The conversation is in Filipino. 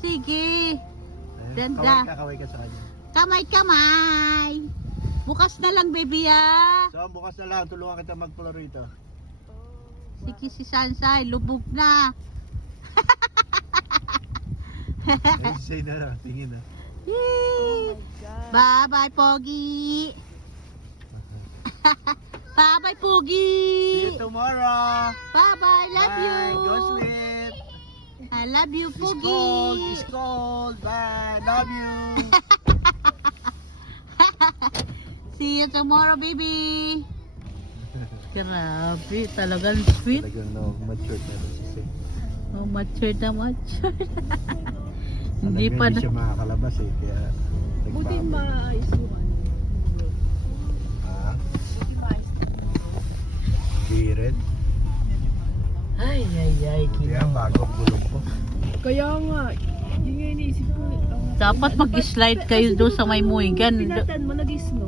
Sige. Ganda. Kaway ka sa kanya. Kamay. Bukas na lang, baby, ah. So, bukas na lang. Tulungan kita magpulo rito. Sige si Sansay, lubog na. Ay, say na lang. Tingin na. Yay! Bye-bye, Pogi. Bye-bye, Pogi. See you tomorrow. Bye-bye, love you. Bye. Go sleep. I love you, It's Pogi. cold. It's cold. Bye. Love you. See you tomorrow, baby. Grabe, talagang sweet. Talagang no, matured na ito si Say. Oh, matured na matured. Hindi pa Hindi na. siya makakalabas eh. Kaya Buti nagbaboy. maayos yung ano. Ha? Buti maayos yung Di rin. Ay. Kaya bago ang gulong ko. Kaya nga, yun nga iniisip ko. Dapat mag-slide kayo doon sa may Muigan. Pinatan mo, nag-snow.